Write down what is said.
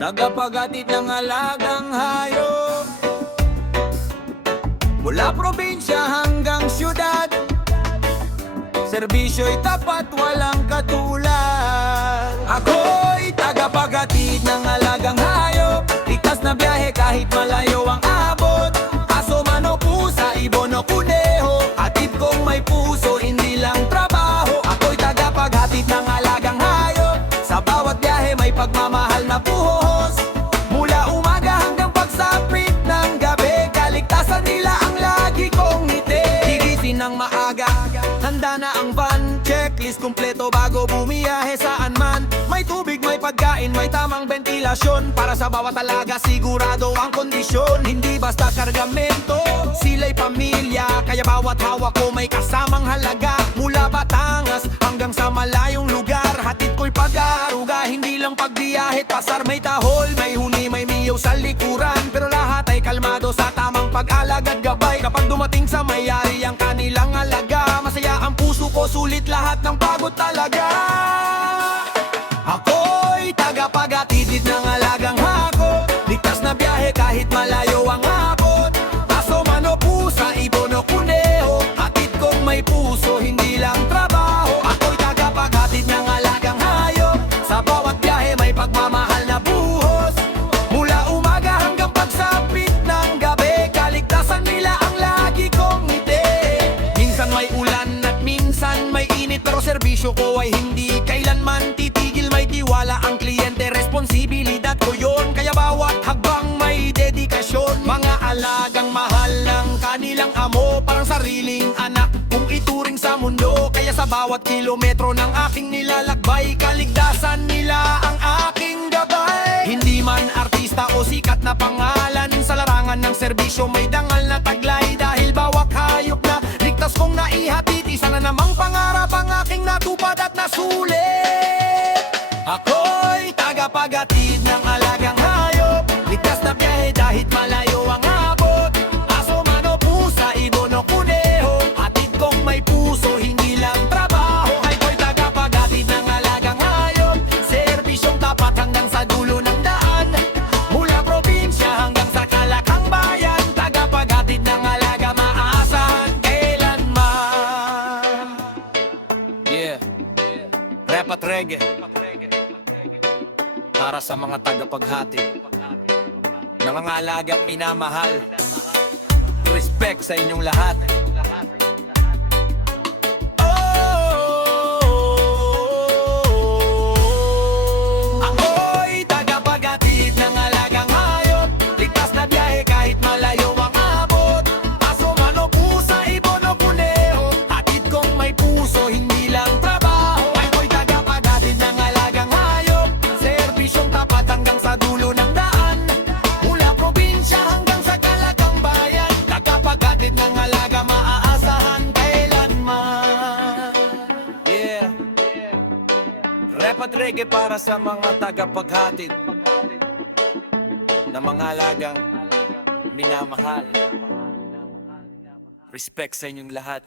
tagapaghatid ng alagang hayop. Mula probinsya hanggang syudad, serbisyo'y tapat, walang katulad. Ako'y tagapaghatid ng alagang hayop, ligtas na biyahe kahit malayo ang abot. Aso man o pusa, ibon o kuneho, hatid kong may puso, hindi lang trabaho. Ako'y tagapaghatid ng alagang hayop, sa bawat biyahe may pagmamahal na buhos. Mula umaga hanggang pagsapit ng gabi, kaligtasan nila ang lagi kong ngiti. Gigising ng maaga, handa na ang van, checklist kumpleto bago bumiyahe saan man. May tubig, may pagkain, may tamang ventilasyon, para sa bawat alaga sigurado ang kondisyon. Hindi basta kargamento, sila'y pamilya, kaya bawat hawak ko may kasamang halaga. Mula Batangas hanggang sa malayong lugar, hatid ko'y pag-aaruga, hindi lang pagbiyahe. Pasar may tahol, may huni, may miyaw sa likuran, pero lahat ay kalmado sa tamang pag-alagad gabay. Kapag dumating sa may-ari ang kanilang alaga, masaya ang puso ko, sulit lahat ng pagod talaga. Ako'y tagapaghatid ng alagang hako, ligtas na biyahe kahit malayo ang abot. Aso man o pusa, ibon o kuneho, hatid kong may puso, hindi lang trabaho. Ako'y tagapaghatid ng alagang hayop, sa bawat biyahe may pagmamahal na buhos. Mula umaga hanggang pagsapit ng gabi, kaligtasan nila ang lagi kong ngiti. Minsan may ulan at minsan may init, pero serbisyo ko ay hindi kailanman titigil. May tiwala ang kliyente, responsibilidad ko yon, kaya bawat hagbang may dedikasyon. Mga alagang mahal ng kanilang amo, parang sariling anak kung ituring sa mundo. Kaya sa bawat kilometro ng aking nilalakbay, kaligtasan nila ang aking gabay. Hindi man artista o sikat na pangalan, sa larangan ng serbisyo may dangal na taglay. Dahil bawat hayop na ligtas kong naihatid, isa na namang pangarap ang aking natupad at nasulit. Ako'y tagapaghatid ng alagang hayop, ligtas na biyahe kahit malayo ang abot. Aso man o pusa, ibon o kuneho, hatid kong may puso, hindi lang trabaho. Ako'y tagapaghatid ng alagang hayop, serbisyong tapat hanggang sa dulo ng daan. Mula probinsya hanggang sa kalakang bayan, tagapaghatid ng alaga, maaasahan kailanman. Yeah, rap at reggae, para sa mga tagapaghatid ng mga alagang minamahal. Respect sa inyong lahat. Ako'y tagapaghatid ng alagang hayop, ligtas na biyahe kahit malayo ang abot. Aso man o pusa, ibon o kuneho, hatid kong may puso, hindi lang trabaho. Ako'y tagapaghatid ng alagang hayop, serbisyong tapat hanggang sa dulo ng daan. Mula probinsya hanggang sa kalakang bayan, tagapaghatid ng alaga, maaasahan kailanman. Yeah, rap at reggae para sa mga tagapaghatid ng mga alagang minamahal. Respect sa inyong lahat.